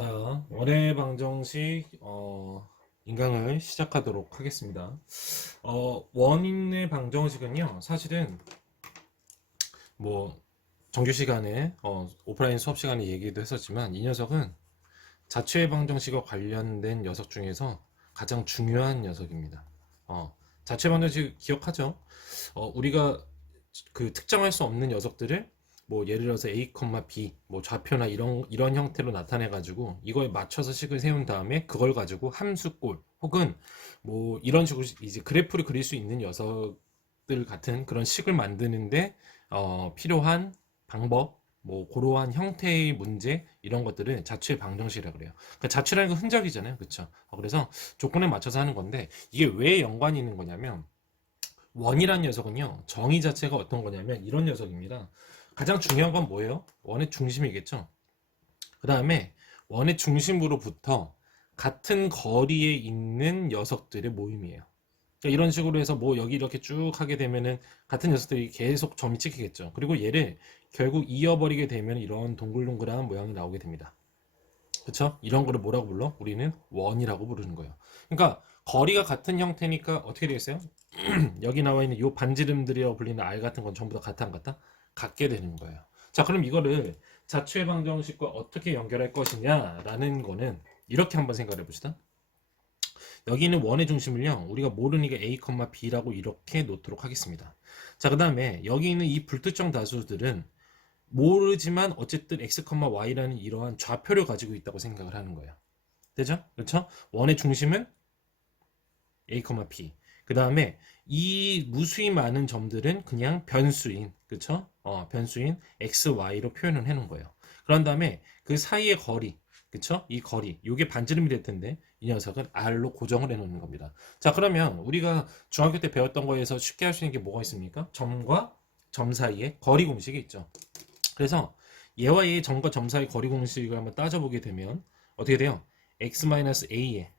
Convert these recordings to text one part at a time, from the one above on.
자, 원의 방정식 인강을 시작하도록 하겠습니다. 원인의 방정식은요, 사실은 뭐 정규 시간에 오프라인 수업 시간에 얘기도 했었지만 이 녀석은 자취의 방정식과 관련된 녀석 중에서 가장 중요한 녀석입니다. 자취의 방정식 기억하죠? 우리가 그 특정할 수 없는 녀석들을 뭐 예를 들어서 a, b 뭐 좌표나 이런 형태로 나타내 가지고 이거에 맞춰서 식을 세운 다음에 그걸 가지고 함수꼴 혹은 뭐 이런 식으로 이제 그래프를 그릴 수 있는 녀석들 같은 그런 식을 만드는데 필요한 방법, 뭐 그러한 형태의 문제 이런 것들을 자취의 방정식이라 그래요. 그러니까 자취라는 건 흔적이잖아요, 그렇죠? 그래서 조건에 맞춰서 하는 건데 이게 왜 연관이 있는 거냐면 원이란 녀석은요, 정의 자체가 어떤 거냐면 이런 녀석입니다. 가장 중요한 건 뭐예요? 원의 중심이겠죠. 그 다음에 원의 중심으로부터 같은 거리에 있는 녀석들의 모임이에요. 그러니까 이런 식으로 해서 뭐 여기 이렇게 쭉 하게 되면은 같은 녀석들이 계속 점이 찍히겠죠. 그리고 얘를 결국 이어버리게 되면 이런 동글동글한 모양이 나오게 됩니다. 그쵸? 이런 거를 뭐라고 불러? 우리는 원이라고 부르는 거예요. 그러니까 거리가 같은 형태니까 어떻게 되겠어요? 여기 나와 있는 이 반지름들이라고 불리는 R 같은 건 전부 다 같아 안 같아? 같게 되는 거예요. 자, 그럼 이거를 자취의 방정식과 어떻게 연결할 것이냐라는 거는 이렇게 한번 생각해 봅시다. 여기 있는 원의 중심을요, 우리가 모르니까 A, B라고 이렇게 놓도록 하겠습니다. 자, 그 다음에 여기 있는 이 불특정 다수들은 모르지만 어쨌든 x, y라는 이러한 좌표를 가지고 있다고 생각을 하는 거예요. 되죠? 그렇죠? 원의 중심은 a, p. 그 다음에 이 무수히 많은 점들은 그냥 변수인, 그렇죠? 변수인 x, y로 표현을 해놓은 거예요. 그런 다음에 그 사이의 거리, 그렇죠? 이 거리, 이게 반지름이 될 텐데 이 녀석은 r로 고정을 해놓는 겁니다. 자, 그러면 우리가 중학교 때 배웠던 거에서 쉽게 할 수 있는 게 뭐가 있습니까? 점과 점 사이에 거리 공식이 있죠. 그래서 얘와 얘의 점과 점 사이 거리 공식을 한번 따져보게 되면 어떻게 돼요? x-a의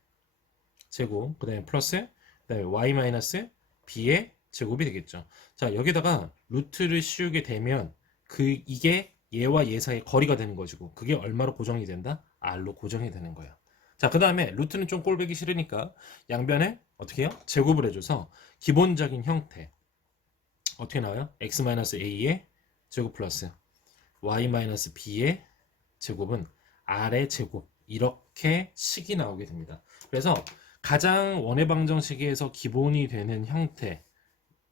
제곱, 그 다음에 플러스, 그 다음에 y-b의 제곱이 되겠죠. 자, 여기다가 루트를 씌우게 되면 이게 얘와 얘 사이의 거리가 되는 것이고 그게 얼마로 고정이 된다? r로 고정이 되는 거예요. 자, 그 다음에 루트는 좀 꼴보기 싫으니까 양변에 어떻게 해요? 제곱을 해줘서 기본적인 형태 어떻게 나와요? x-a의 제곱 플러스 y-b의 제곱은 r의 제곱 이렇게 식이 나오게 됩니다. 그래서 가장 원의 방정식에서 기본이 되는 형태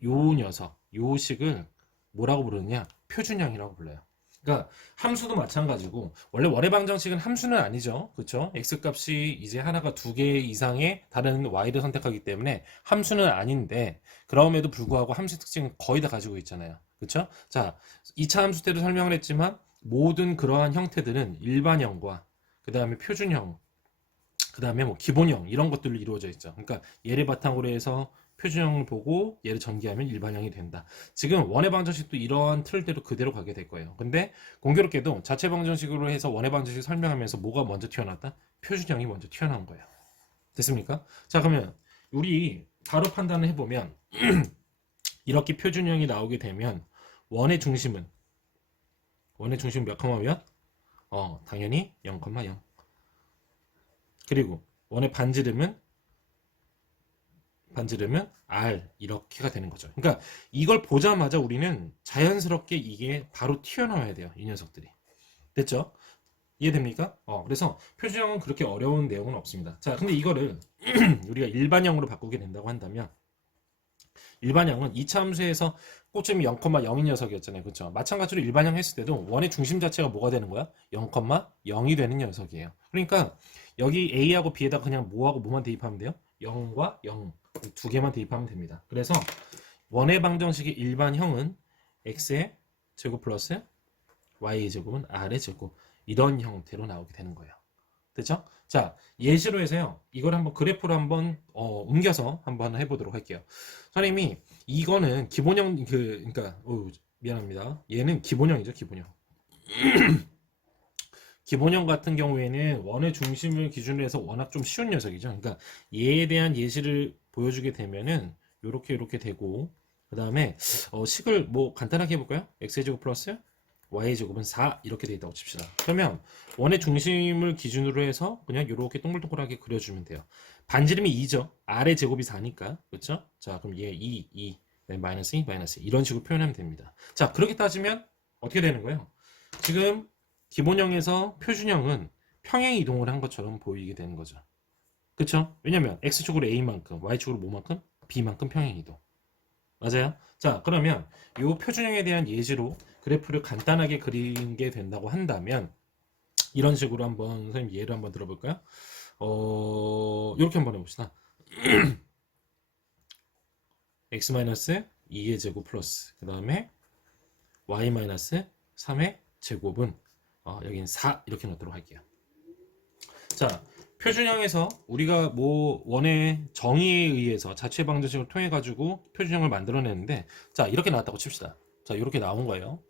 요 녀석 요 식을 뭐라고 부르느냐? 표준형이라고 불러요. 그러니까 함수도 마찬가지고 원래 원의 방정식은 함수는 아니죠. 그렇죠? x 값이 이제 하나가 두 개 이상의 다른 y를 선택하기 때문에 함수는 아닌데 그럼에도 불구하고 함수 특징은 거의 다 가지고 있잖아요. 그렇죠? 자, 2차 함수 때도 설명을 했지만 모든 그러한 형태들은 일반형과 그 다음에 표준형 그 다음에 뭐 기본형 이런 것들로 이루어져 있죠. 그러니까 얘를 바탕으로 해서 표준형을 보고 얘를 전개하면 일반형이 된다. 지금 원의 방정식도 이러한 틀대로 그대로 가게 될 거예요. 근데 공교롭게도 자체 방정식으로 해서 원의 방정식 설명하면서 뭐가 먼저 튀어나왔다? 표준형이 먼저 튀어나온 거예요. 됐습니까? 자, 그러면 우리 바로 판단을 해보면 이렇게 표준형이 나오게 되면 원의 중심은 몇 컴마면? 당연히 0,0. 그리고 원의 반지름은 R 이렇게가 되는 거죠. 그러니까 이걸 보자마자 우리는 자연스럽게 이게 바로 튀어나와야 돼요. 이 녀석들이. 됐죠? 이해됩니까? 그래서 표준형은 그렇게 어려운 내용은 없습니다. 자, 근데 이거를 우리가 일반형으로 바꾸게 된다고 한다면 일반형은 2차 함수에서 꼭점이 0,0인 녀석이었잖아요. 그렇죠? 마찬가지로 일반형 했을 때도 원의 중심 자체가 뭐가 되는 거야? 0,0이 되는 녀석이에요. 그러니까 여기 A하고 B에다 그냥 뭐하고 뭐만 대입하면 돼요? 0과 0 두 개만 대입하면 됩니다. 그래서 원의 방정식의 일반형은 x의 제곱 플러스 y의 제곱은 r의 제곱 이런 형태로 나오게 되는 거예요. 됐죠? 자, 예시로 해서요. 이걸 한번 그래프로 한번 옮겨서 한번 해보도록 할게요. 선생님이 이거는 기본형 그러니까 미안합니다. 얘는 기본형이죠, 기본형. 기본형 같은 경우에는 원의 중심을 기준으로 해서 워낙 좀 쉬운 녀석이죠. 그러니까 얘에 대한 예시를 보여주게 되면은 요렇게 되고 그 다음에 식을 뭐 간단하게 해볼까요? x제곱 플러스 y의 제곱은 4 이렇게 돼 있다고 칩시다. 그러면 원의 중심을 기준으로 해서 그냥 이렇게 동글동글하게 그려주면 돼요. 반지름이 2죠. r의 제곱이 4니까. 그렇죠? 자, 그럼 얘 2, 마이너스 2, 마이너스 2 이런 식으로 표현하면 됩니다. 자, 그렇게 따지면 어떻게 되는 거예요? 지금 기본형에서 표준형은 평행 이동을 한 것처럼 보이게 되는 거죠. 그쵸? 왜냐면 x축으로 a만큼, y축으로 뭐만큼? b만큼 평행 이동. 맞아요? 자, 그러면 이 표준형에 대한 예시로 그래프를 간단하게 그리게 된다고 한다면 이런 식으로 한번 선생님 예를 한번 들어볼까요? 이렇게 한번 해봅시다. x-2의 제곱 플러스 그 다음에 y-3의 제곱은 여기는 4 이렇게 넣도록 할게요. 자, 표준형에서 우리가 뭐 원의 정의에 의해서 자체 방정식을 통해 가지고 표준형을 만들어내는데 자, 이렇게 나왔다고 칩시다. 자, 이렇게 나온 거예요.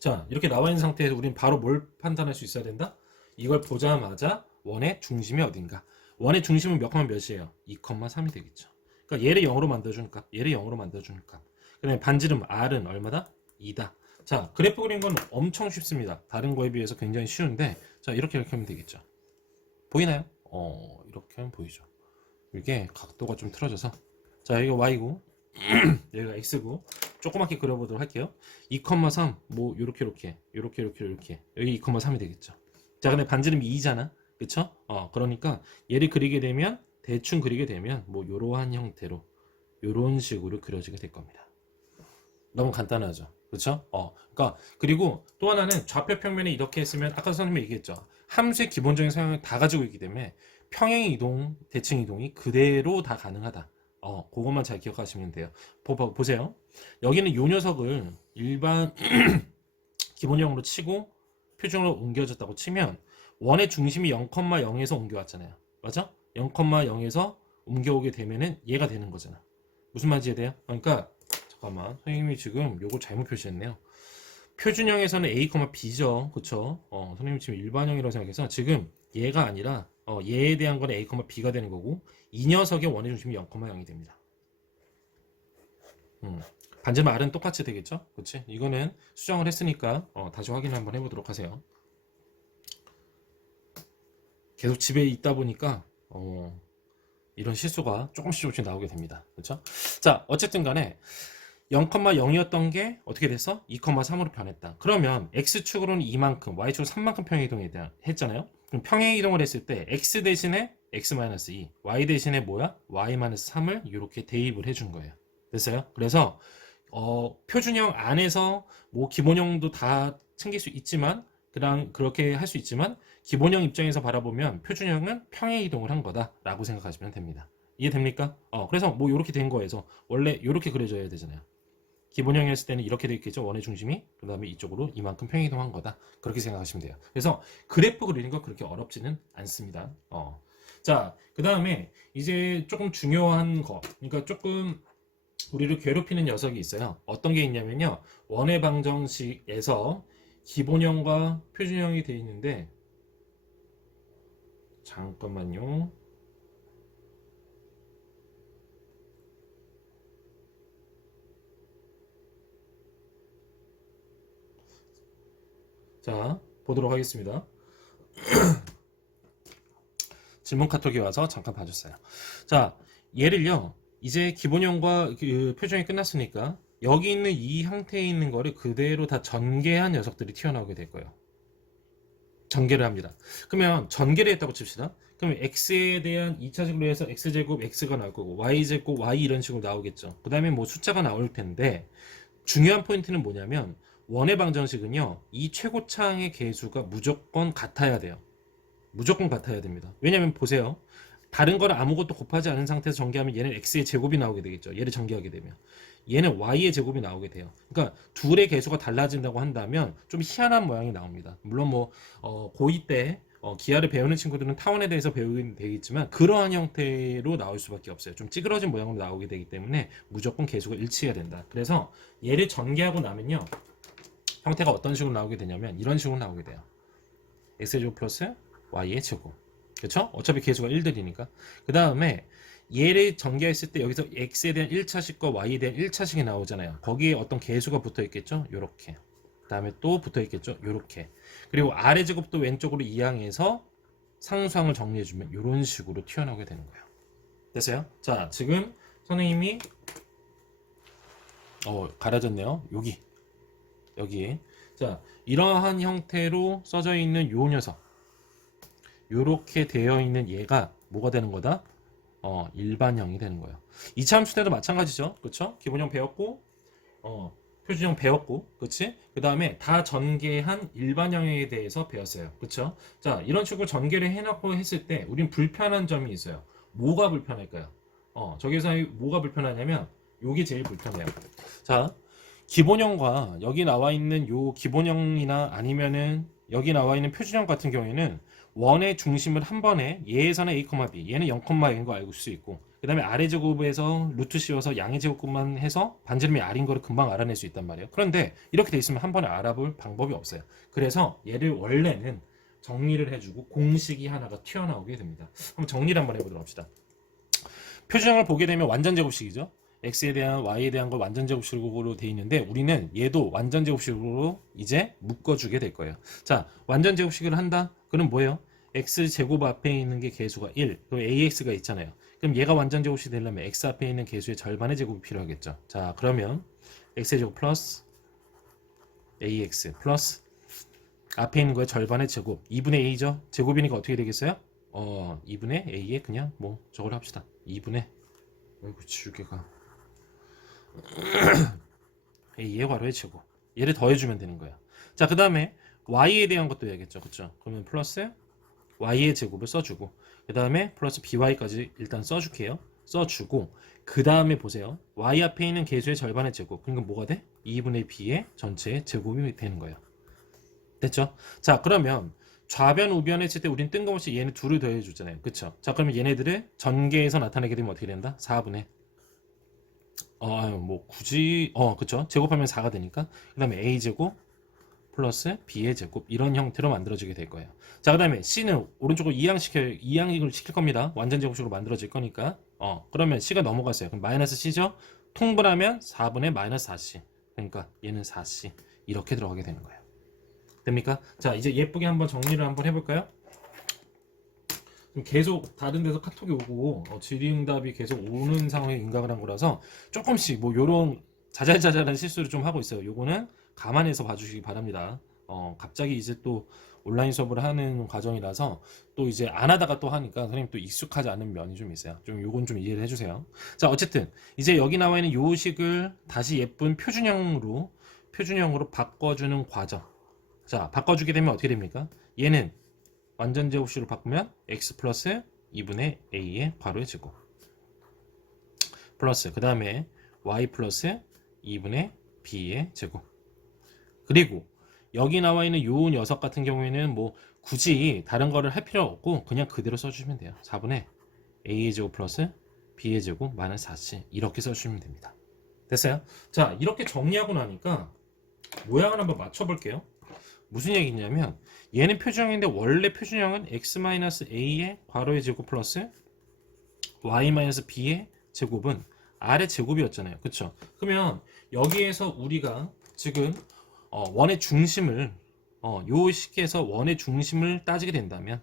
자, 이렇게 나와 있는 상태에서 우리는 바로 뭘 판단할 수 있어야 된다? 이걸 보자마자 원의 중심이 어딘가. 원의 중심은 몇 컴마 몇이에요? 2,3이 되겠죠. 그러니까 얘를 0으로 만들어주는 값, 얘를 0으로 만들어주는 값. 그 다음에 반지름 R은 얼마다? 2다. 자, 그래프 그린 건 엄청 쉽습니다. 다른 거에 비해서 굉장히 쉬운데 자, 이렇게 하면 되겠죠. 보이나요? 이렇게 하면 보이죠. 이게 각도가 좀 틀어져서 자, 여기가 y고 여기가 x고 조그맣게 그려보도록 할게요. 2,3 뭐 요렇게 여기 2,3이 되겠죠. 자, 근데 반지름이 2잖아. 그쵸? 그러니까 얘를 그리게 되면 대충 그리게 되면 뭐 요러한 형태로 요런 식으로 그려지게 될 겁니다. 너무 간단하죠. 그렇죠? 그러니까 그리고 또 하나는 좌표 평면에 이렇게 했으면 아까 선생님이 얘기했죠. 함수의 기본적인 사용을 다 가지고 있기 때문에 평행 이동, 대칭 이동이 그대로 다 가능하다. 그것만 잘 기억하시면 돼요. 보세요. 여기는 요 녀석을 일반 기본형으로 치고 표준으로 옮겨졌다고 치면 원의 중심이 0,0에서 옮겨왔잖아요. 맞아? 0,0에서 옮겨오게 되면은 얘가 되는 거잖아. 무슨 말인지 이해돼요? 그러니까 잠깐만, 선생님이 지금 요거 잘못 표시했네요. 표준형에서는 A, B죠. 그쵸? 선생님이 지금 일반형이라고 생각해서 지금 얘가 아니라 얘에 대한 건 A, B가 되는 거고 이 녀석의 원의 중심이 0,0이 됩니다. 반지름 R은 똑같이 되겠죠? 그치? 이거는 수정을 했으니까 다시 확인 한번 해보도록 하세요. 계속 집에 있다 보니까 이런 실수가 조금씩 나오게 됩니다. 그렇죠? 자, 어쨌든 간에 0,0이었던 게 어떻게 됐어? 2,3으로 변했다. 그러면 x축으로는 2만큼, y축으로 3만큼 평행이동에 대한 했잖아요. 그럼 평행이동을 했을 때 x 대신에 x-2, y 대신에 뭐야? y-3을 이렇게 대입을 해준 거예요. 됐어요? 그래서 표준형 안에서 뭐 기본형도 다 챙길 수 있지만 그렇게 할 수 있지만 기본형 입장에서 바라보면 표준형은 평행이동을 한 거다라고 생각하시면 됩니다. 이해됩니까? 그래서 뭐 이렇게 된 거에서 원래 이렇게 그려져야 되잖아요. 기본형이 했을 때는 이렇게 돼 있겠죠. 원의 중심이. 그 다음에 이쪽으로 이만큼 평행이동한 거다. 그렇게 생각하시면 돼요. 그래서 그래프 그리는 거 그렇게 어렵지는 않습니다. 자, 그 다음에 이제 조금 중요한 거. 그러니까 조금 우리를 괴롭히는 녀석이 있어요. 어떤 게 있냐면요. 원의 방정식에서 기본형과 표준형이 돼 있는데 잠깐만요. 자, 보도록 하겠습니다. 질문 카톡이 와서 잠깐 봐줬어요. 자, 얘를요. 이제 기본형과 그 표준형이 끝났으니까 여기 있는 이 형태에 있는 거를 그대로 다 전개한 녀석들이 튀어나오게 될 거예요. 전개를 합니다. 그러면 전개를 했다고 칩시다. 그러면 x에 대한 2차식으로 해서 x제곱 x가 나올 거고 y제곱 y 이런 식으로 나오겠죠. 그 다음에 뭐 숫자가 나올 텐데 중요한 포인트는 뭐냐면 원의 방정식은요. 이 최고차항의 개수가 무조건 같아야 돼요. 무조건 같아야 됩니다. 왜냐면 보세요. 다른 거를 아무것도 곱하지 않은 상태에서 전개하면 얘는 x의 제곱이 나오게 되겠죠. 얘를 전개하게 되면. 얘는 y의 제곱이 나오게 돼요. 그러니까 둘의 개수가 달라진다고 한다면 좀 희한한 모양이 나옵니다. 물론 뭐 고2 때 기하를 배우는 친구들은 타원에 대해서 배우게 되겠지만 그러한 형태로 나올 수밖에 없어요. 좀 찌그러진 모양으로 나오게 되기 때문에 무조건 개수가 일치해야 된다. 그래서 얘를 전개하고 나면요. 형태가 어떤 식으로 나오게 되냐면 이런 식으로 나오게 돼요. x제곱 플러스 y의 제곱. 그렇죠? 어차피 개수가 1들이니까. 그 다음에 얘를 전개했을 때 여기서 x에 대한 1차식과 y에 대한 1차식이 나오잖아요. 거기에 어떤 개수가 붙어 있겠죠? 요렇게. 다음에 또 붙어있겠죠. 요렇게. 그리고 아래 제곱도 왼쪽으로 이항해서 상수항을 정리해주면 이런 식으로 튀어나오게 되는 거예요. 됐어요? 자, 지금 선생님이 가려졌네요. 여기. 자, 이러한 형태로 써져 있는 요 녀석, 요렇게 되어 있는 얘가 뭐가 되는 거다? 일반형이 되는 거예요. 이차함수 때도 마찬가지죠. 그렇죠? 기본형 배웠고, 표준형 배웠고, 그렇지? 그 다음에 다 전개한 일반형에 대해서 배웠어요. 그렇죠? 자, 이런 식으로 전개를 해놓고 했을 때 우린 불편한 점이 있어요. 뭐가 불편할까요? 저기서 뭐가 불편하냐면 요게 제일 불편해요. 자, 기본형과 여기 나와 있는 요 기본형이나 아니면은 여기 나와 있는 표준형 같은 경우에는 원의 중심을 한 번에 얘에서는 a, b, 얘는 0,a인 거 알고 수 있고, 그 다음에 아래 제곱에서 루트 씌워서 양의 제곱만 해서 반지름이 r인 거를 금방 알아낼 수 있단 말이에요. 그런데 이렇게 돼 있으면 한 번에 알아볼 방법이 없어요. 그래서 얘를 원래는 정리를 해주고 공식이 하나가 튀어나오게 됩니다. 한번 정리를 한번 해보도록 합시다. 표준형을 보게 되면 완전 제곱식이죠. x에 대한 y에 대한 걸 완전 제곱식으로 돼 있는데 우리는 얘도 완전 제곱식으로 이제 묶어주게 될 거예요. 자, 완전 제곱식을 한다. 그럼 뭐예요? x 제곱 앞에 있는 게 개수가 1, 그리고 ax가 있잖아요. 그럼 얘가 완전 제곱식이 되려면 x 앞에 있는 개수의 절반의 제곱이 필요하겠죠. 자, 그러면 x의 제곱 플러스 ax 플러스 앞에 있는 거의 절반의 제곱 2분의 a죠. 제곱이니까 어떻게 되겠어요? 2분의 a에 그냥 뭐 저걸 합시다. 2분의 지우개가 a의 괄호의 제곱, 얘를 더해주면 되는 거야. 자, 그 다음에 y에 대한 것도 해야겠죠. 그쵸? 그러면 플러스 y의 제곱을 써주고, 그 다음에 플러스 by까지 일단 써줄게요. 써주고, 그 다음에 보세요. y 앞에 있는 개수의 절반의 제곱, 그러니까 뭐가 돼? 2분의 b의 전체의 제곱이 되는 거예요. 됐죠? 자, 그러면 좌변 우변 했을 때 우린 뜬금없이 얘네 둘을 더해주잖아요. 그쵸? 자, 그러면 얘네들을 전개해서 나타내게 되면 어떻게 된다? 4분의 뭐 굳이 그쵸? 제곱하면 4가 되니까, 그 다음에 a제곱 플러스 b의 제곱, 이런 형태로 만들어지게 될 거예요. 자, 그 다음에 c는 오른쪽으로 이항을 시킬 겁니다. 완전 제곱식으로 만들어질 거니까. 그러면 c가 넘어갔어요. 그럼 마이너스 c죠? 통분하면 4분의 마이너스 4c, 그러니까 얘는 4c 이렇게 들어가게 되는 거예요. 됩니까? 자, 이제 예쁘게 한번 정리를 한번 해볼까요? 계속 다른 데서 카톡이 오고 질의응답이 계속 오는 상황에 임각을 한 거라서 조금씩 뭐 요런 자잘자잘한 실수를 좀 하고 있어요. 요거는 감안해서 봐주시기 바랍니다. 갑자기 이제 또 온라인 수업을 하는 과정이라서 또 이제 안 하다가 또 하니까 선생님 또 익숙하지 않은 면이 좀 있어요. 좀 요건 좀 이해를 해주세요. 자, 어쨌든 이제 여기 나와 있는 요 식을 다시 예쁜 표준형으로 바꿔주는 과정. 자, 바꿔주게 되면 어떻게 됩니까? 얘는 완전 제곱식으로 바꾸면 x 플러스 2분의 a의 괄호의 제곱 플러스 그 다음에 y 플러스 2분의 b의 제곱, 그리고 여기 나와 있는 요 녀석 같은 경우에는 뭐 굳이 다른 거를 할 필요 없고 그냥 그대로 써주시면 돼요. 4분의 a의 제곱 플러스 b의 제곱 마이너스 4c 이렇게 써주시면 됩니다. 됐어요? 자, 이렇게 정리하고 나니까 모양을 한번 맞춰볼게요. 무슨 얘기냐면 얘는 표준형인데 원래 표준형은 x-a의 괄호의 제곱 플러스 y-b의 제곱은 r의 제곱이었잖아요. 그쵸? 그러면 여기에서 우리가 지금 원의 중심을 요 식에서 원의 중심을 따지게 된다면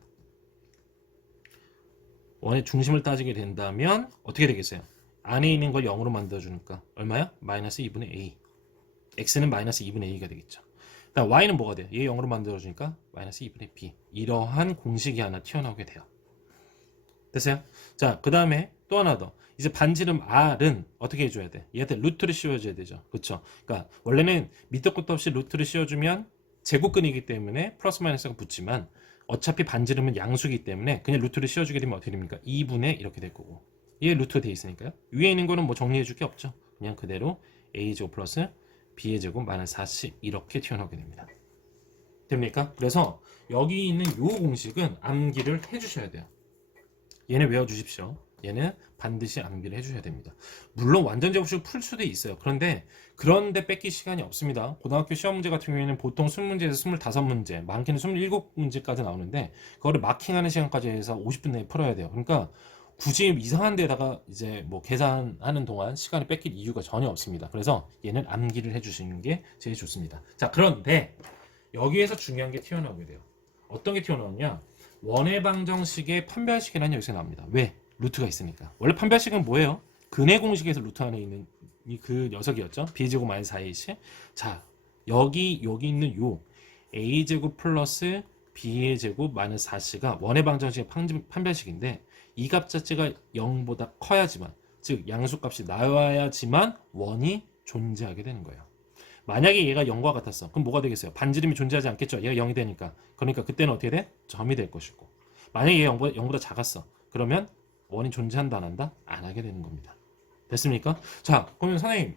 어떻게 되겠어요? 안에 있는 걸 0으로 만들어주니까 얼마야? 마이너스 2분의 a. x는 마이너스 2분의 a가 되겠죠. 그다음 y는 뭐가 돼? 얘 0으로 만들어주니까 마이너스 2분의 b. 이러한 공식이 하나 튀어나오게 돼요. 됐어요? 자, 그 다음에 또 하나 더. 이제 반지름 r은 어떻게 해줘야 돼? 얘한테 루트를 씌워줘야 되죠. 그쵸? 그러니까 원래는 밑도 끝도 없이 루트를 씌워주면 제곱근이기 때문에 플러스 마이너스가 붙지만 어차피 반지름은 양수이기 때문에 그냥 루트를 씌워주게 되면 어떻게 됩니까? 2분의 이렇게 될 거고, 얘 루트가 돼 있으니까요. 위에 있는 거는 뭐 정리해줄 게 없죠. 그냥 그대로 a제곱 플러스 b의 제곱 마이너스 4c 이렇게 튀어나오게 됩니다. 됩니까? 그래서 여기 있는 요 공식은 암기를 해주셔야 돼요. 얘는 외워주십시오. 얘는 반드시 암기를 해주셔야 됩니다. 물론 완전 제곱식을 풀 수도 있어요. 그런데 뺏길 시간이 없습니다. 고등학교 시험 문제 같은 경우에는 보통 20문제에서 25문제, 많게는 27문제까지 나오는데 그거를 마킹하는 시간까지 해서 50분 내에 풀어야 돼요. 그러니까 굳이 이상한 데다가 이제 뭐 계산하는 동안 시간을 뺏길 이유가 전혀 없습니다. 그래서 얘는 암기를 해주시는 게 제일 좋습니다. 자, 그런데 여기에서 중요한 게 튀어나오게 돼요. 어떤 게 튀어나오냐? 원의 방정식의 판별식이라는 여기서 나옵니다. 왜? 루트가 있으니까. 원래 판별식은 뭐예요? 근의 공식에서 루트 안에 있는 그 녀석이었죠. b제곱 마이너스 4ac. 자, 여기 있는 요 a제곱 플러스 b의 제곱 마이너스 4c가 원의 방정식의 판별식인데 이 값 자체가 0보다 커야지만, 즉 양수값이 나와야지만 원이 존재하게 되는 거예요. 만약에 얘가 0과 같았어. 그럼 뭐가 되겠어요? 반지름이 존재하지 않겠죠. 얘가 0이 되니까. 그러니까 그때는 어떻게 돼? 점이 될 것이고. 만약에 얘가 0보다 작았어. 그러면 원이 존재한다 안 한다? 안 하게 되는 겁니다. 됐습니까? 자, 그러면 선생님,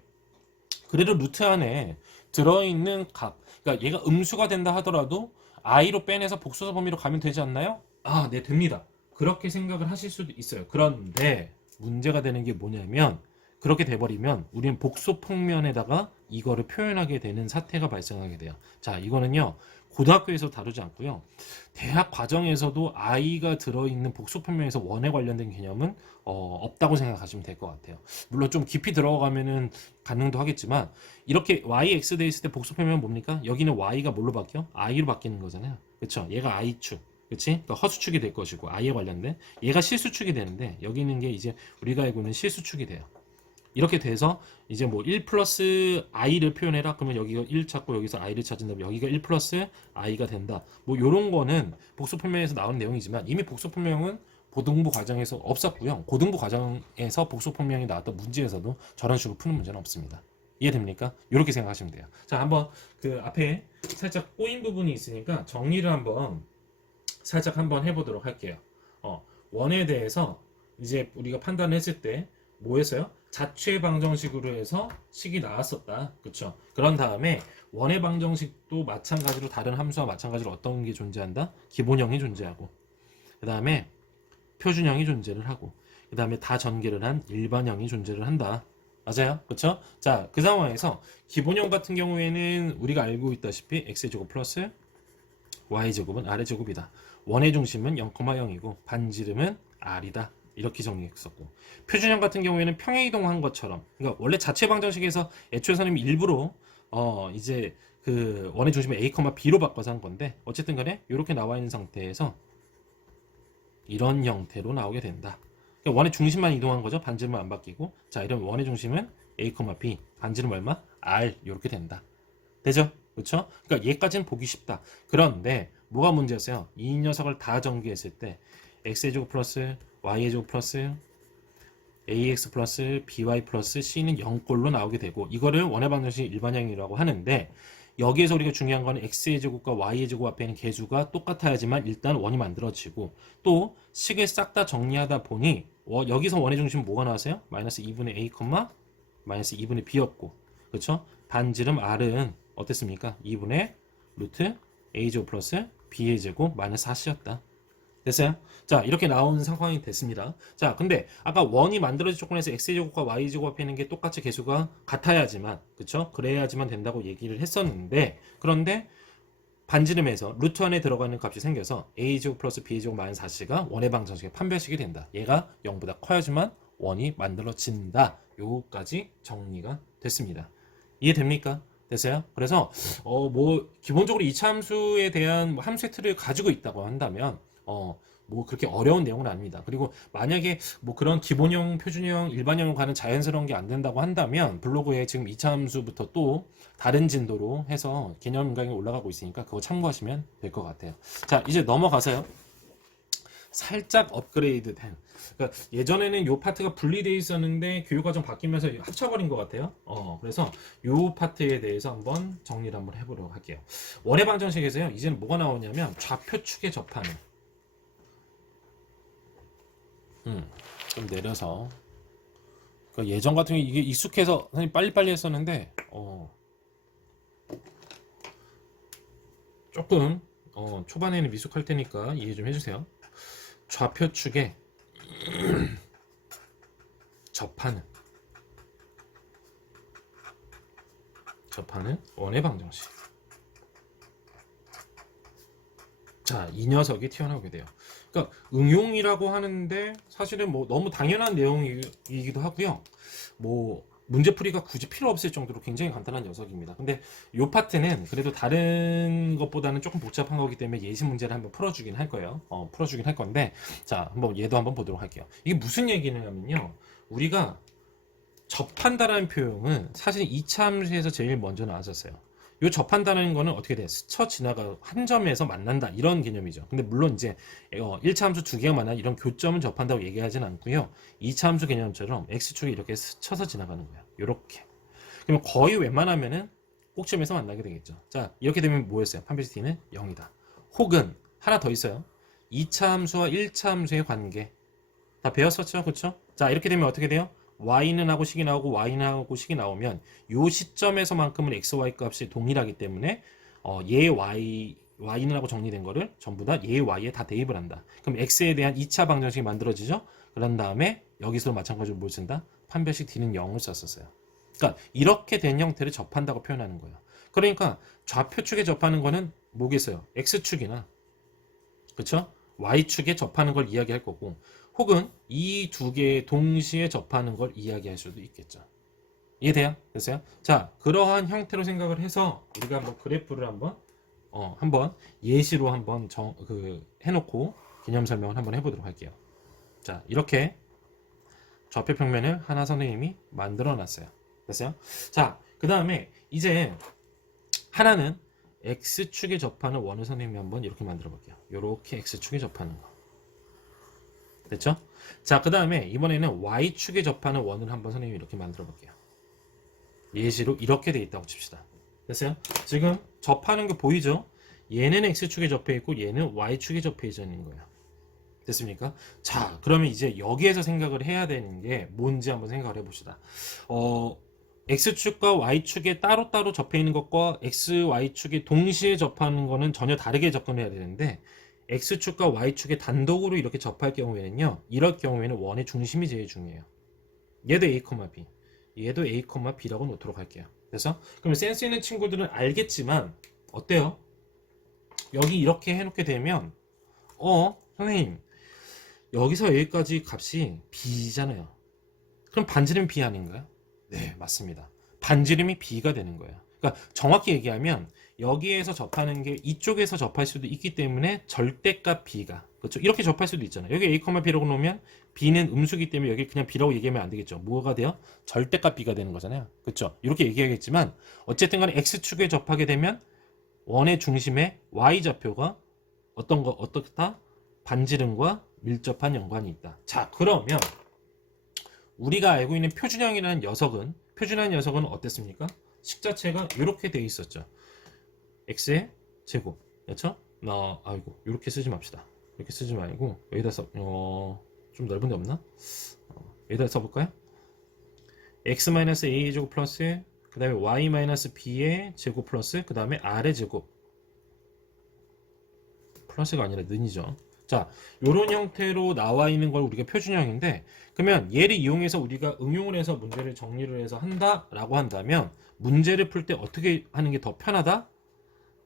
그래도 루트 안에 들어있는 값, 그러니까 얘가 음수가 된다 하더라도 i로 빼내서 복소수 범위로 가면 되지 않나요? 아, 네, 됩니다. 그렇게 생각을 하실 수도 있어요. 그런데 문제가 되는 게 뭐냐면, 그렇게 돼버리면 우리는 복소 평면에다가 이거를 표현하게 되는 사태가 발생하게 돼요. 자, 이거는요, 고등학교에서 다루지 않고요, 대학 과정에서도 i가 들어있는 복소 평면에서 원에 관련된 개념은 없다고 생각하시면 될 것 같아요. 물론 좀 깊이 들어가면은 가능도 하겠지만, 이렇게 yx 돼 있을 때 복소 평면은 뭡니까? 여기는 y가 뭘로 바뀌어? i로 바뀌는 거잖아요. 그쵸? 얘가 i축. 그치? 그러니까 허수축이 될 것이고 i에 관련된, 얘가 실수축이 되는데 여기 있는 게 이제 우리가 알고 있는 실수축이 돼요. 이렇게 돼서 이제 뭐 1 플러스 i를 표현해라. 그러면 여기가 1 찾고 여기서 i를 찾은다면 여기가 1 플러스 i가 된다. 뭐 요런 거는 복수 설명에서 나오는 내용이지만 이미 복수 설명은 고등부 과정에서 없었고요. 고등부 과정에서 복수 설명이 나왔던 문제에서도 저런 식으로 푸는 문제는 없습니다. 이해됩니까? 이렇게 생각하시면 돼요. 자, 한번 그 앞에 살짝 꼬인 부분이 있으니까 정리를 한번 살짝 한번 해보도록 할게요. 원에 대해서 이제 우리가 판단을 했을 때 뭐였어요? 자체 방정식으로 해서 식이 나왔었다. 그쵸? 그런 다음에 원의 방정식도 마찬가지로 다른 함수와 마찬가지로 어떤 게 존재한다? 기본형이 존재하고, 그 다음에 표준형이 존재를 하고, 그 다음에 다 전개를 한 일반형이 존재를 한다. 맞아요? 그쵸? 자, 그 상황에서 기본형 같은 경우에는 우리가 알고 있다시피 x제곱 플러스 y제곱은 r제곱이다. 원의 중심은 0,0이고 반지름은 r이다. 이렇게 정리했었고, 표준형 같은 경우에는 평행 이동한 것처럼, 그러니까 원래 자체 방정식에서 애초에 선생님이 일부러 이제 그 원의 중심을 a, b로 바꿔서 한 건데, 어쨌든 간에 이렇게 나와 있는 상태에서 이런 형태로 나오게 된다. 그러니까 원의 중심만 이동한 거죠. 반지름은 안 바뀌고. 자, 이러면 원의 중심은 a, b, 반지름 얼마? r. 이렇게 된다. 되죠? 그렇죠? 그러니까 얘까지는 보기 쉽다. 그런데 뭐가 문제였어요? 이 녀석을 다 전개했을 때 x제곱 플러스 y제곱 플러스 ax 플러스 by 플러스 c는 0꼴로 나오게 되고, 이거를 원의 방정식 일반형이라고 하는데, 여기에서 우리가 중요한 거는 x의 제곱과 y의 제곱 앞에 있는 개수가 똑같아야지만 일단 원이 만들어지고, 또 식을 싹 다 정리하다 보니 여기서 원의 중심은 뭐가 나왔어요? 마이너스 2분의 a, 마이너스 2분의 b였고, 그렇죠? 반지름 r은 어땠습니까? 2분의 루트 a제곱 플러스 b의 제곱 마이너스 4c였다. 됐어요? 자, 이렇게 나온 상황이 됐습니다. 자, 근데 아까 원이 만들어진 조건에서 x제곱과 y제곱 앞에 있는 게 똑같이 개수가 같아야지만, 그쵸? 그래야지만 된다고 얘기를 했었는데, 그런데 반지름에서 루트 안에 들어가는 값이 생겨서 a제곱 플러스 b제곱 마이너스 4c가 원의 방정식의 판별식이 된다. 얘가 0보다 커야지만 원이 만들어진다. 요까지 정리가 됐습니다. 이해됩니까? 됐어요? 그래서 뭐 기본적으로 이차 함수에 대한 함수의 틀을 가지고 있다고 한다면 뭐 그렇게 어려운 내용은 아닙니다. 그리고 만약에 뭐 그런 기본형, 표준형, 일반형으로 가는 자연스러운 게 안 된다고 한다면 블로그에 지금 2차 함수부터 또 다른 진도로 해서 개념 강의 올라가고 있으니까 그거 참고하시면 될 것 같아요. 자, 이제 넘어가서요. 살짝 업그레이드 된, 그러니까 예전에는 요 파트가 분리되어 있었는데 교육과정 바뀌면서 합쳐버린 것 같아요. 그래서 요 파트에 대해서 한번 정리를 한번 해보도록 할게요. 원의 방정식에서요, 이제는 뭐가 나오냐면 좌표축의 접하는, 좀 내려서, 그러니까 예전 같은 경우 이게 익숙해서 선생님 빨리빨리 했었는데 조금 초반에는 미숙할 테니까 이해 좀 해주세요. 좌표축에 접하는 원의 방정식. 자, 이 녀석이 튀어나오게 돼요. 그러니까 응용이라고 하는데 사실은 뭐 너무 당연한 내용이기도 하고요. 뭐 문제풀이가 굳이 필요 없을 정도로 굉장히 간단한 녀석입니다. 근데 이 파트는 그래도 다른 것보다는 조금 복잡한 거기 때문에 예시 문제를 한번 풀어주긴 할 거예요. 풀어주긴 할 건데, 자, 한번 얘도 한번 보도록 할게요. 이게 무슨 얘기냐면요. 우리가 접한다라는 표현은 사실 2차 함수에서 제일 먼저 나왔었어요. 요 접한다는 거는 어떻게 돼? 스쳐 지나가 한 점에서 만난다 이런 개념이죠. 근데 물론 이제 1차 함수 두 개가 만나 이런 교점은 접한다고 얘기하진 않고요. 2차 함수 개념처럼 x축이 이렇게 스쳐서 지나가는 거예요. 요렇게. 그러면 거의 웬만하면은 꼭점에서 만나게 되겠죠. 자, 이렇게 되면 뭐였어요? 판별식 t는 0이다. 혹은 하나 더 있어요. 2차 함수와 1차 함수의 관계. 다 배웠었죠? 그쵸? 자, 이렇게 되면 어떻게 돼요? y는 하고 식이 나오고 y는 하고 식이 나오면 요 시점에서만큼은 x, y 값이 동일하기 때문에 얘 y는 하고 정리된 거를 전부 다 얘 y에 다 대입을 한다. 그럼 x에 대한 2차 방정식이 만들어지죠? 그런 다음에 여기서도 마찬가지로 뭘 쓴다? 판별식 t는 0을 썼었어요. 그러니까 이렇게 된 형태를 접한다고 표현하는 거예요. 그러니까 좌표축에 접하는 거는 뭐겠어요? x축이나 그쵸? y축에 접하는 걸 이야기할 거고 혹은 이 두 개 동시에 접하는 걸 이야기할 수도 있겠죠. 이해돼요? 됐어요? 자, 그러한 형태로 생각을 해서 우리가 한번 그래프를 한번 예시로 한번 해놓고 개념 설명을 한번 해보도록 할게요. 자, 이렇게 좌표 평면을 하나 선생님이 만들어 놨어요. 됐어요? 자, 그 다음에 이제 하나는 x축에 접하는 원을 선생님이 한번 이렇게 만들어 볼게요. 이렇게 x축에 접하는 거. 됐죠? 자, 그 다음에 이번에는 y축에 접하는 원을 한번 선생님이 이렇게 만들어 볼게요. 예시로 이렇게 돼 있다고 칩시다. 됐어요? 지금 접하는 게 보이죠? 얘는 x축에 접해 있고 얘는 y축에 접해 있는 거예요. 됐습니까? 자, 그러면 이제 여기에서 생각을 해야 되는 게 뭔지 한번 생각을 해봅시다. x축과 y축에 따로따로 접해 있는 것과 x, y축에 동시에 접하는 거는 전혀 다르게 접근해야 되는데 x축과 y축에 단독으로 이렇게 접할 경우에는요. 이럴 경우에는 원의 중심이 제일 중요해요. 얘도 a, b 얘도 a, b라고 놓도록 할게요. 그래서 그럼 센스 있는 친구들은 알겠지만 어때요? 여기 이렇게 해놓게 되면 선생님 여기서 여기까지 값이 b잖아요. 그럼 반지름이 b 아닌가요? 네, 맞습니다. 반지름이 b가 되는 거예요. 그러니까 정확히 얘기하면 여기에서 접하는 게 이쪽에서 접할 수도 있기 때문에 절대값 b가 그렇죠? 이렇게 접할 수도 있잖아요. 여기 a, b라고 놓으면 b는 음수기 때문에 여기 그냥 b라고 얘기하면 안 되겠죠. 뭐가 돼요? 절대값 b가 되는 거잖아요. 그렇죠? 이렇게 얘기하겠지만 어쨌든 간에 x축에 접하게 되면 원의 중심에 y좌표가 어떻다? 반지름과 밀접한 연관이 있다. 자, 그러면 우리가 알고 있는 표준형이라는 녀석은 어땠습니까? 식 자체가 이렇게 돼 있었죠. x의 제곱, 그렇죠? 이렇게 쓰지 맙시다. 이렇게 쓰지 말고 여기다 좀 넓은 데 없나? 여기다 써볼까요? x-a의 제곱 플러스 그 다음에 y-b의 제곱 플러스 그 다음에 r의 제곱 플러스가 아니라 는이죠. 자, 이런 형태로 나와 있는 걸 우리가 표준형인데 그러면 얘를 이용해서 우리가 응용을 해서 문제를 정리를 해서 한다라고 한다면 문제를 풀 때 어떻게 하는 게 더 편하다?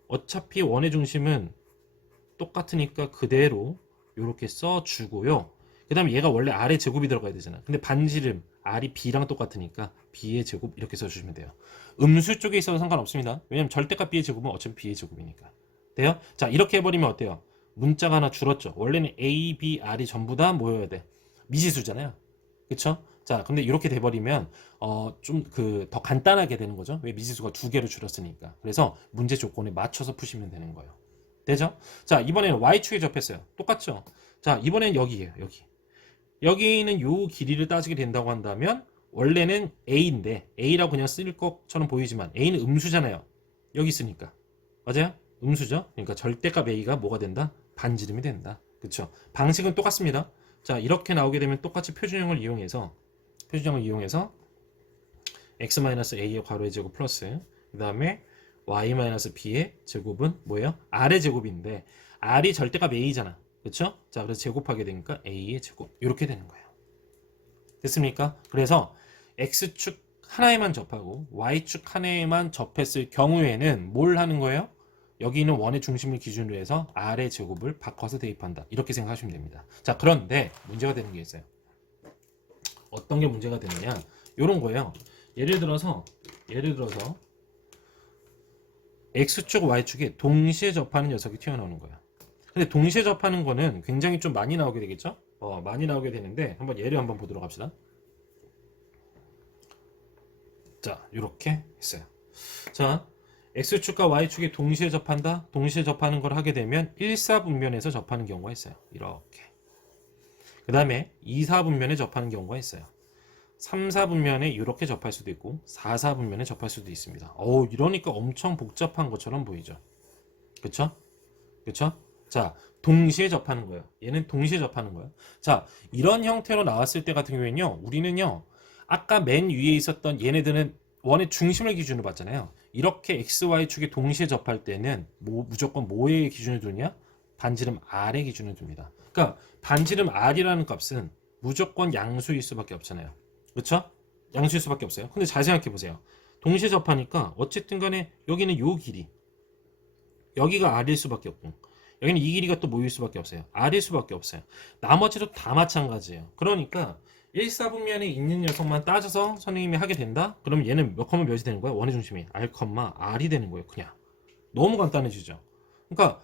어차피 원의 중심은 똑같으니까 그대로 이렇게 써주고요. 그 다음에 얘가 원래 r의 제곱이 들어가야 되잖아. 근데 반지름 r이 b랑 똑같으니까 b의 제곱 이렇게 써주시면 돼요. 음수 쪽에 있어도 상관없습니다. 왜냐면 절대값 b의 제곱은 어차피 b의 제곱이니까. 돼요? 자, 이렇게 해버리면 어때요? 문자가 하나 줄었죠. 원래는 a, b, r이 전부 다 모여야 돼. 미지수잖아요. 그쵸? 자, 근데 이렇게 돼버리면 좀 더 간단하게 되는 거죠. 왜 미지수가 두 개로 줄었으니까. 그래서 문제 조건에 맞춰서 푸시면 되는 거예요. 되죠? 자, 이번에는 y축에 접했어요. 똑같죠? 자, 이번엔 여기예요. 여기. 여기는 요 길이를 따지게 된다고 한다면 원래는 a인데 a라고 그냥 쓸 것처럼 보이지만 a는 음수잖아요. 여기 있으니까. 맞아요? 음수죠? 그러니까 절대값 a가 뭐가 된다? 반지름이 된다. 그쵸? 방식은 똑같습니다. 자, 이렇게 나오게 되면 똑같이 표준형을 이용해서 x-a의 괄호의 제곱 플러스 그 다음에 y-b의 제곱은 뭐예요? r의 제곱인데 r이 절대값 a잖아. 그쵸? 자, 그래서 제곱하게 되니까 a의 제곱 이렇게 되는 거예요. 됐습니까? 그래서 x축 하나에만 접하고 y축 하나에만 접했을 경우에는 뭘 하는 거예요? 여기 있는 원의 중심을 기준으로 해서 R의 제곱을 바꿔서 대입한다. 이렇게 생각하시면 됩니다. 자, 그런데 문제가 되는 게 있어요. 어떤 게 문제가 되느냐? 이런 거예요. 예를 들어서 X축, Y축에 동시에 접하는 녀석이 튀어나오는 거야. 근데 동시에 접하는 거는 굉장히 좀 많이 나오게 되겠죠? 많이 나오게 되는데 한번 예를 한번 보도록 합시다. 자, 이렇게 했어요. 자, X축과 Y축이 동시에 접한다? 동시에 접하는 걸 하게 되면 1사분면에서 접하는 경우가 있어요. 이렇게. 그 다음에 2사분면에 접하는 경우가 있어요. 3사분면에 이렇게 접할 수도 있고 4사분면에 접할 수도 있습니다. 이러니까 엄청 복잡한 것처럼 보이죠. 그쵸? 그쵸? 자, 동시에 접하는 거예요. 얘는 동시에 접하는 거예요. 자, 이런 형태로 나왔을 때 같은 경우에는요, 우리는요, 아까 맨 위에 있었던 얘네들은 원의 중심을 기준으로 봤잖아요. 이렇게 X, Y축이 동시에 접할 때는 무조건 뭐의 기준을 두냐? 반지름 R의 기준을 둡니다. 그러니까 반지름 R이라는 값은 무조건 양수일 수밖에 없잖아요. 그렇죠? 양수일 수밖에 없어요. 근데 잘 생각해 보세요. 동시에 접하니까 어쨌든 간에 여기는 요 길이, 여기가 R일 수밖에 없고, 여기는 이 길이가 또 뭐일 수밖에 없어요. R일 수밖에 없어요. 나머지도 다 마찬가지예요. 그러니까 1사분면에 있는 녀석만 따져서 선생님이 하게 된다? 그럼 얘는 몇 컴마 몇이 되는 거야? 원의 중심이 R, R이 되는 거예요. 그냥. 너무 간단해지죠. 그러니까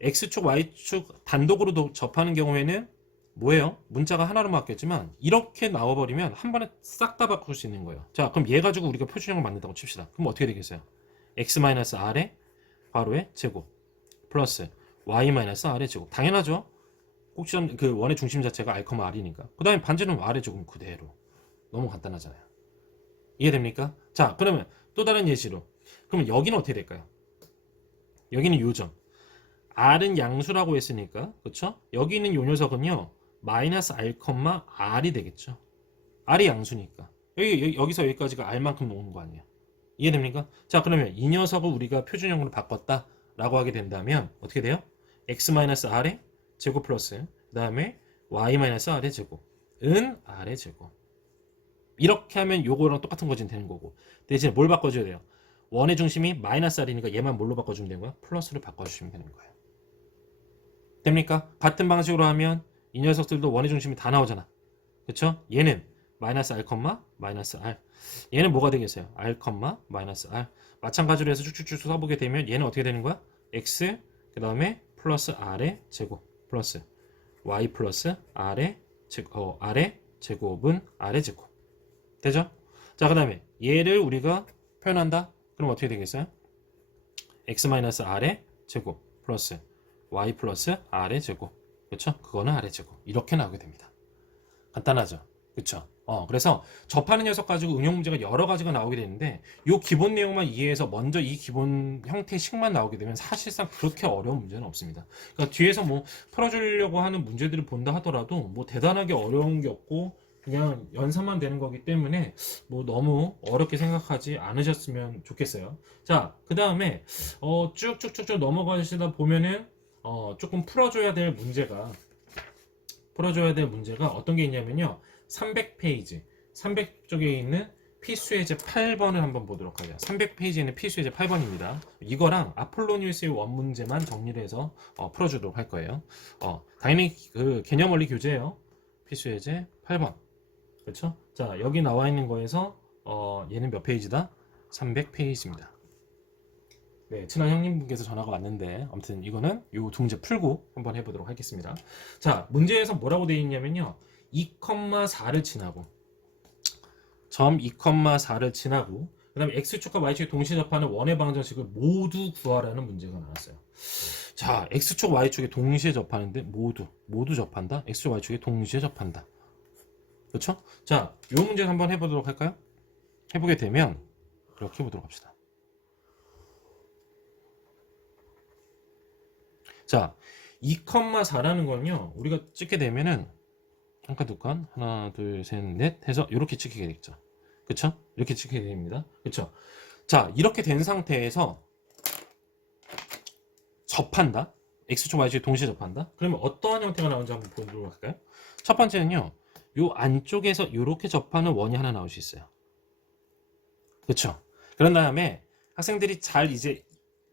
X축, Y축 단독으로 접하는 경우에는 뭐예요? 문자가 하나로 맞겠지만 이렇게 나와버리면 한 번에 싹 다 바꿀 수 있는 거예요. 자, 그럼 얘 가지고 우리가 표준형을 만든다고 칩시다. 그럼 어떻게 되겠어요? X-R의 괄호의 제곱 플러스 Y-R의 제곱. 당연하죠. 꼭지점 그 원의 중심 자체가 R, R이니까. 그 다음에 반지름 R의 제곱 그대로. 너무 간단하잖아요. 이해됩니까? 자, 그러면 또 다른 예시로. 그러면 여기는 어떻게 될까요? 여기는 요점. R은 양수라고 했으니까, 그쵸? 여기 있는 요 녀석은요, 마이너스 R, R이 되겠죠. R이 양수니까. 여기서 여기까지가 R만큼 나오는 거 아니에요. 이해됩니까? 자, 그러면 이 녀석을 우리가 표준형으로 바꿨다 라고 하게 된다면 어떻게 돼요? X-R의 제곱 플러스 그 다음에 Y-R의 제곱은 R의 제곱. 이렇게 하면 요거랑 똑같은 거지 되는 거고, 대신에 뭘 바꿔줘야 돼요? 원의 중심이 마이너스 R이니까 얘만 뭘로 바꿔주면 되는 거야? 플러스로 바꿔주시면 되는 거예요. 됩니까? 같은 방식으로 하면 이 녀석들도 원의 중심이 다 나오잖아. 그쵸? 얘는 마이너스 R, 마이너스 R. 얘는 뭐가 되겠어요? R, 마이너스 R. 마찬가지로 해서 쭉쭉쭉 써보게 되면 얘는 어떻게 되는 거야? X 그 다음에 플러스 R의 제곱 플러스 Y 플러스 R의 제곱은 R의 제곱. 되죠? 자, 그 다음에 얘를 우리가 표현한다? 그럼 어떻게 되겠어요? X-R의 제곱 플러스 Y 플러스 R의 제곱. 그렇죠? 그거는 R의 제곱. 이렇게 나오게 됩니다. 간단하죠? 그렇죠? 그래서 접하는 녀석 가지고 응용 문제가 여러 가지가 나오게 되는데 이 기본 내용만 이해해서 먼저 이 기본 형태식만 나오게 되면 사실상 그렇게 어려운 문제는 없습니다. 그러니까 뒤에서 뭐 풀어주려고 하는 문제들을 본다 하더라도 뭐 대단하게 어려운 게 없고 그냥 연산만 되는 거기 때문에 뭐 너무 어렵게 생각하지 않으셨으면 좋겠어요. 자, 그 다음에 쭉쭉쭉쭉 넘어가시다 보면은 조금 풀어줘야 될 문제가 어떤 게 있냐면요. 300페이지 300쪽에 있는 필수예제 8번을 한번 보도록 하죠. 300페이지에 있는 필수예제 8번입니다. 이거랑 아폴로니우스의 원문제만 정리를 해서 풀어주도록 할 거예요. 당연히 그 개념 원리 교재예요. 필수예제 8번. 그렇죠? 자, 여기 나와 있는 거에서 얘는 몇 페이지다? 300페이지입니다. 네, 친한 형님분께서 전화가 왔는데 아무튼 이거는 요 두 문제 풀고 한번 해보도록 하겠습니다. 자, 문제에서 뭐라고 되어 있냐면요. 2,4를 지나고 점 2,4를 지나고 그 다음에 X축과 Y축이 동시에 접하는 원의 방정식을 모두 구하라는 문제가 나왔어요. 자, X축, Y축이 동시에 접하는데 모두 접한다? X축, Y축이 동시에 접한다. 그렇죠? 자, 요 문제 한번 해보도록 할까요? 해보게 되면 이렇게 해보도록 합시다. 자, 2,4라는 건요, 우리가 찍게 되면은 잠깐 두칸 하나 둘 셋 넷 해서 이렇게 찍히게 되겠죠. 그쵸? 이렇게 찍히게 됩니다. 그쵸? 자, 이렇게 된 상태에서 접한다. X축 Y축이 동시에 접한다. 그러면 어떠한 형태가 나오는지 한번 보도록 할까요? 첫 번째는요, 요 안쪽에서 이렇게 접하는 원이 하나 나올 수 있어요. 그쵸? 그런 다음에 학생들이 잘 이제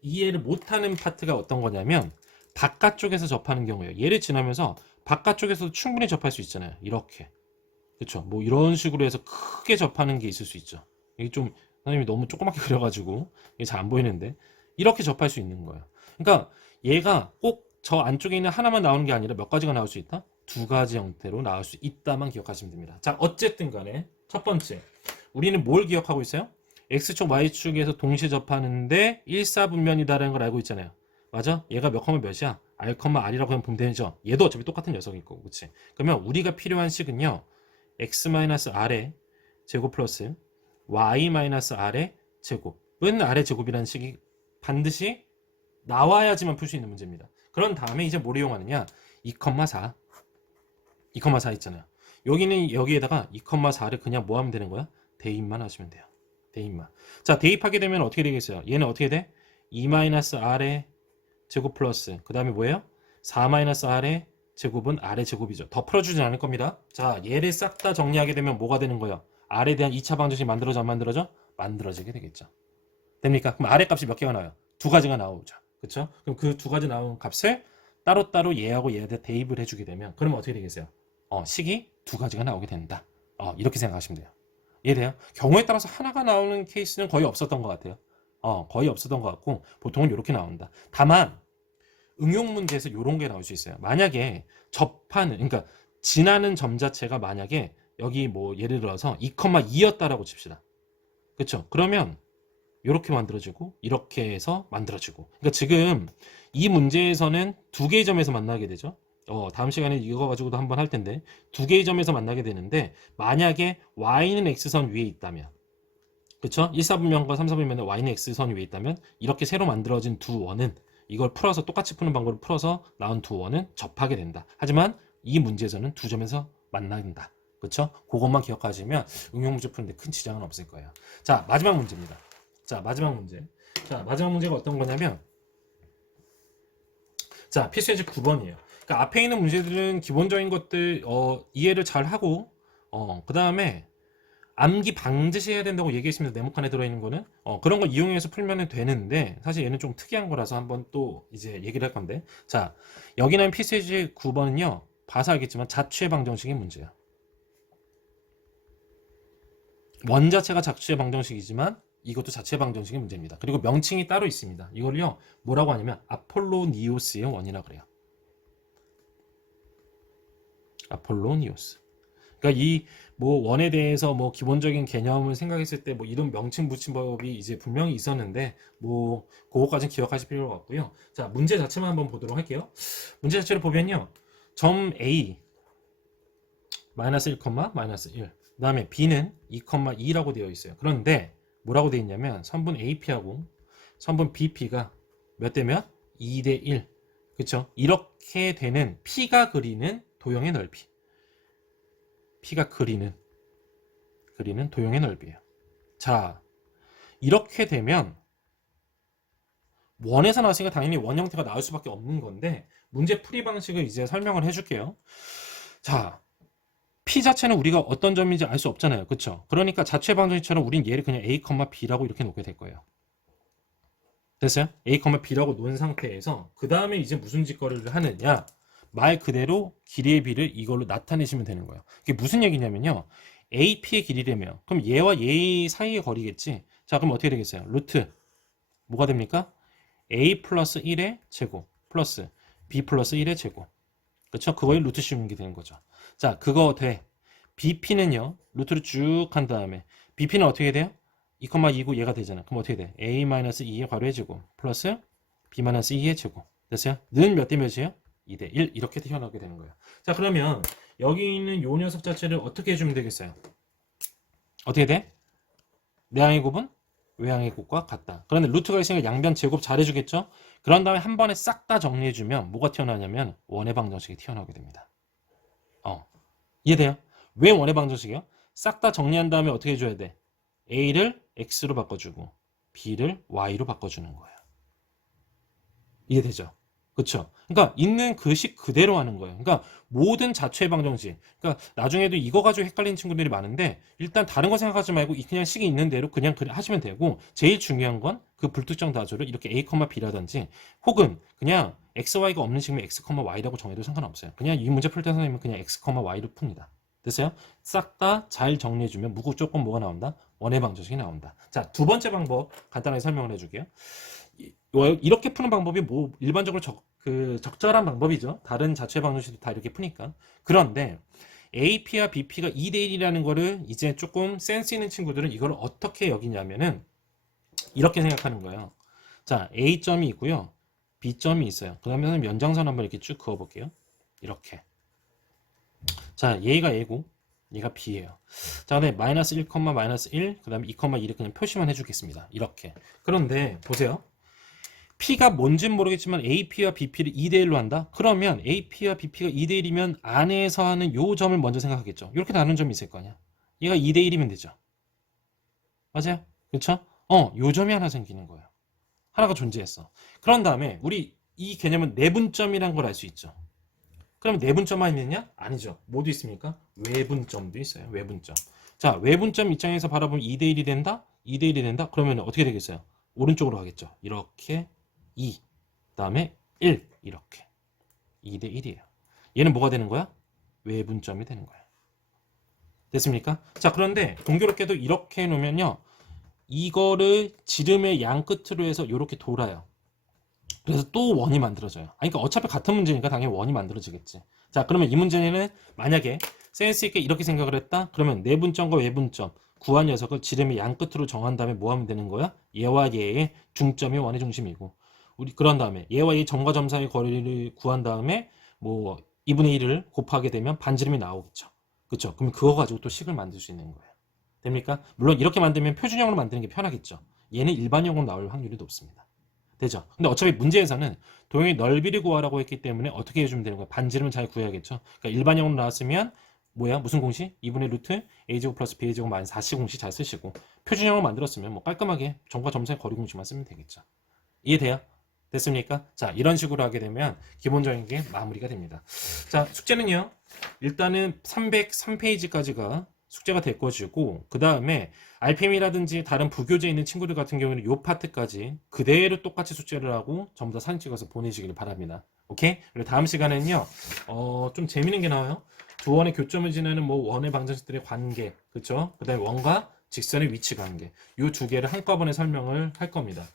이해를 못하는 파트가 어떤 거냐면 바깥쪽에서 접하는 경우예요. 얘를 지나면서 바깥쪽에서도 충분히 접할 수 있잖아요. 이렇게. 그쵸? 뭐 이런 식으로 해서 크게 접하는 게 있을 수 있죠. 이게 좀 선생님이 너무 조그맣게 그려가지고 이게 잘 안 보이는데 이렇게 접할 수 있는 거예요. 그러니까 얘가 꼭 저 안쪽에 있는 하나만 나오는 게 아니라 몇 가지가 나올 수 있다? 두 가지 형태로 나올 수 있다만 기억하시면 됩니다. 자, 어쨌든 간에 첫 번째 우리는 뭘 기억하고 있어요? X축, Y축에서 동시에 접하는데 일사분면이다라는 걸 알고 있잖아요. 맞아? 얘가 몇 컴마 몇이야? R, R이라고 하면 보면 되죠. 얘도 어차피 똑같은 녀석일 거고, 그치? 그러면 우리가 필요한 식은요, X-R의 제곱 플러스 Y-R의 제곱은 R의 제곱이라는 식이 반드시 나와야지만 풀 수 있는 문제입니다. 그런 다음에 이제 뭘 이용하느냐? 2,4 2,4 있잖아요. 여기는 여기에다가 2,4를 그냥 뭐 하면 되는 거야? 대입만 하시면 돼요. 대입만. 자, 대입하게 되면 어떻게 되겠어요? 얘는 어떻게 돼? 2-R의 제곱 플러스 그 다음에 뭐예요? 4-R의 제곱은 R의 제곱이죠. 더 풀어주진 않을 겁니다. 자, 얘를 싹 다 정리하게 되면 뭐가 되는 거예요? R에 대한 2차 방정식이 만들어져 안 만들어져? 만들어지게 되겠죠. 됩니까? 그럼 R의 값이 몇 개가 나와요? 두 가지가 나오죠. 그렇죠? 그럼 그 두 가지 나온 값을 따로따로 얘하고 얘한테 대입을 해주게 되면 그러면 어떻게 되겠어요? 식이 두 가지가 나오게 된다. 이렇게 생각하시면 돼요. 이해돼요? 경우에 따라서 하나가 나오는 케이스는 거의 없었던 것 같아요. 거의 없었던 것 같고 보통은 이렇게 나온다. 다만 응용 문제에서 이런 게 나올 수 있어요. 만약에 접하는 그러니까 지나는 점 자체가 만약에 여기 뭐 예를 들어서 2,2였다라고 칩시다. 그렇죠? 그러면 이렇게 만들어지고 이렇게 해서 만들어지고 그러니까 지금 이 문제에서는 두 개의 점에서 만나게 되죠. 다음 시간에 이거 가지고도 한번 할 텐데 두 개의 점에서 만나게 되는데 만약에 y는 x선 위에 있다면 그쵸? 1사분면과 3사분면에 y는 x선 위에 있다면 이렇게 새로 만들어진 두 원은 이걸 풀어서 똑같이 푸는 방법을 풀어서 나온 두 원은 접하게 된다. 하지만 이 문제에서는 두 점에서 만난다. 그쵸? 그것만 기억하시면 응용 문제 푸는데 큰 지장은 없을 거예요. 자, 마지막 문제입니다. 자, 마지막 문제. 자, 마지막 문제가 어떤 거냐면 자, 필수예제 9번이에요. 그러니까 앞에 있는 문제들은 기본적인 것들 이해를 잘 하고 그 다음에 암기 반드시 해야 된다고 얘기했습니다. 네모칸에 들어있는 거는 그런 거 이용해서 풀면 되는데 사실 얘는 좀 특이한 거라서 한번 또 이제 얘기를 할 건데 자, 여기 나온 필수예제 9번은요 봐서 알겠지만 자취의 방정식의 문제예요. 원 자체가 자취의 방정식이지만 이것도 자체 방정식의 문제입니다. 그리고 명칭이 따로 있습니다. 이걸요 뭐라고 하냐면 아폴로니오스의 원이라 그래요. 아폴로니오스. 그러니까 이 뭐 원에 대해서 뭐 기본적인 개념을 생각했을 때 뭐 이런 명칭 붙임 법이 이제 분명히 있었는데 뭐 그거까지는 기억하실 필요가 없고요. 자, 문제 자체만 한번 보도록 할게요. 문제 자체를 보면요. 점 A 마이너스 1, 마이너스 1. 그다음에 B는 2,2라고 되어 있어요. 그런데 뭐라고 되어 있냐면 선분 AP하고 선분 BP가 몇 대 몇? 2대 1. 그쵸? 이렇게 되는 P가 그리는 도형의 넓이. P가 그리는 도형의 넓이에요. 자, 이렇게 되면 원에서 나왔으니까 당연히 원 형태가 나올 수밖에 없는 건데 문제 풀이 방식을 이제 설명을 해줄게요. 자, P 자체는 우리가 어떤 점인지 알 수 없잖아요. 그쵸? 그러니까 자체 방정식처럼 우린 얘를 그냥 A, B라고 이렇게 놓게 될 거예요. 됐어요? A, B라고 놓은 상태에서 그 다음에 이제 무슨 짓거리를 하느냐 말 그대로 길이의 비를 이걸로 나타내시면 되는 거예요. 이게 무슨 얘기냐면요. AP의 길이라며 그럼 얘와 얘 사이의 거리겠지. 자, 그럼 어떻게 되겠어요? 루트 뭐가 됩니까? A 플러스 1의 제곱 플러스 B 플러스 1의 제곱. 그쵸? 그거에 루트 씌우는 게 되는 거죠. 자, 그거 돼. BP는요. 루트를 쭉 한 다음에 BP는 어떻게 돼요? 2,2고 얘가 되잖아. 그럼 어떻게 돼? A-2의 괄호의 제곱 플러스 B-2의 제곱. 됐어요? 는 몇 대 몇이에요? 2대 1 이렇게 튀어나오게 되는 거예요. 자, 그러면 여기 있는 요 녀석 자체를 어떻게 해주면 되겠어요? 어떻게 돼? 내항의 곱은 외항의 곱과 같다. 그런데 루트가 있으니까 양변 제곱 잘해주겠죠? 그런 다음에 한 번에 싹 다 정리해주면 뭐가 튀어나오냐면 원의 방정식이 튀어나오게 됩니다. 이해돼요? 왜 원의 방정식이요? 싹 다 정리한 다음에 어떻게 해줘야 돼? A를 X로 바꿔주고 B를 Y로 바꿔주는 거예요. 이해되죠? 그쵸? 그러니까 있는 그 식 그대로 하는 거예요. 그러니까 모든 자체 방정식. 그러니까 나중에도 이거 가지고 헷갈리는 친구들이 많은데 일단 다른 거 생각하지 말고 그냥 식이 있는 대로 그냥 하시면 되고 제일 중요한 건 그 불특정 다수를 이렇게 a, b라든지 혹은 그냥 x, y가 없는 식이면 x, y라고 정해도 상관없어요. 그냥 이 문제 풀 때 선생님은 그냥 x, y를 풉니다. 됐어요? 싹 다 잘 정리해주면 무조건 뭐가 나온다? 원의 방정식이 나온다. 자, 두 번째 방법 간단하게 설명을 해줄게요. 이렇게 푸는 방법이 뭐 일반적으로 적절한 방법이죠. 다른 자체 방정식도 다 이렇게 푸니까. 그런데 AP와 BP가 2대 1이라는 거를 이제 조금 센스 있는 친구들은 이걸 어떻게 여기냐면은 이렇게 생각하는 거예요. 자, A점이 있고요. B점이 있어요. 그 다음에 연장선 한번 이렇게 쭉 그어 볼게요. 이렇게. 자, 얘가 A고 얘가 B예요. 자, 그다음에 마이너스 1, 마이너스 1, 그 다음에 2, 2를 그냥 표시만 해주겠습니다. 이렇게. 그런데 보세요. P가 뭔진 모르겠지만 AP와 BP를 2대1로 한다? 그러면 AP와 BP가 2대1이면 안에서 하는 요 점을 먼저 생각하겠죠. 이렇게 나눈 점이 있을 거 아니야. 얘가 2대1이면 되죠. 맞아요? 그쵸? 요 점이 하나 생기는 거예요. 하나가 존재했어. 그런 다음에 우리 이 개념은 내분점이란 걸 알 수 있죠. 그러면 내분점만 있느냐? 아니죠. 뭐도 있습니까? 외분점도 있어요. 외분점. 자, 외분점 입장에서 바라보면 2대1이 된다? 2대1이 된다? 그러면 어떻게 되겠어요? 오른쪽으로 가겠죠. 이렇게 2, 그다음에 1 이렇게 2대1이에요. 얘는 뭐가 되는 거야? 외분점이 되는 거야. 됐습니까? 자, 그런데 공교롭게도 이렇게 해놓으면요. 이거를 지름의 양 끝으로 해서 이렇게 돌아요. 그래서 또 원이 만들어져요. 그러니까 어차피 같은 문제니까 당연히 원이 만들어지겠지. 자, 그러면 이 문제는 만약에 센스 있게 이렇게 생각을 했다? 그러면 내분점과 외분점 구한 녀석을 지름의 양 끝으로 정한 다음에 뭐 하면 되는 거야? 얘와 얘의 중점이 원의 중심이고 우리 그런 다음에 얘와 얘 점과 점 사이의 거리를 구한 다음에 뭐 2분의 1을 곱하게 되면 반지름이 나오겠죠. 그렇죠? 그럼 그거 가지고 또 식을 만들 수 있는 거예요. 됩니까? 물론 이렇게 만들면 표준형으로 만드는 게 편하겠죠. 얘는 일반형으로 나올 확률이 높습니다. 되죠? 근데 어차피 문제에서는 도형의 넓이를 구하라고 했기 때문에 어떻게 해주면 되는 거야? 반지름을 잘 구해야겠죠? 그러니까 일반형으로 나왔으면 뭐야? 무슨 공식? 2분의 루트 a제곱 플러스 b제곱 마이너스 4c 공식 잘 쓰시고 표준형으로 만들었으면 뭐 깔끔하게 점과 점 사이 거리 공식만 쓰면 되겠죠. 이해돼요? 됐습니까? 자, 이런 식으로 하게 되면 기본적인 게 마무리가 됩니다. 자, 숙제는요. 일단은 303페이지까지가 숙제가 될 것이고 그 다음에 RPM이라든지 다른 부교재에 있는 친구들 같은 경우는 요 파트까지 그대로 똑같이 숙제를 하고 전부 다 사진 찍어서 보내시길 바랍니다. 오케이? 그리고 다음 시간에는요. 좀 재밌는 게 나와요. 두 원의 교점을 지나는 뭐 원의 방정식들의 관계, 그쵸? 그 다음에 원과 직선의 위치 관계 이 두 개를 한꺼번에 설명을 할 겁니다.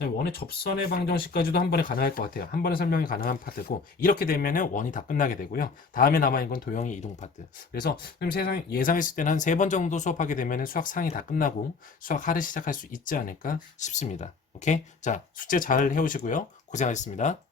원의 접선의 방정식까지도 한 번에 가능할 것 같아요. 한 번에 설명이 가능한 파트고 이렇게 되면 원이 다 끝나게 되고요. 다음에 남아있는 건 도형의 이동 파트. 그래서 예상했을 때는 한 3번 정도 수업하게 되면 수학 상이 다 끝나고 수학 하를 시작할 수 있지 않을까 싶습니다. 오케이? 자, 숙제 잘 해오시고요. 고생하셨습니다.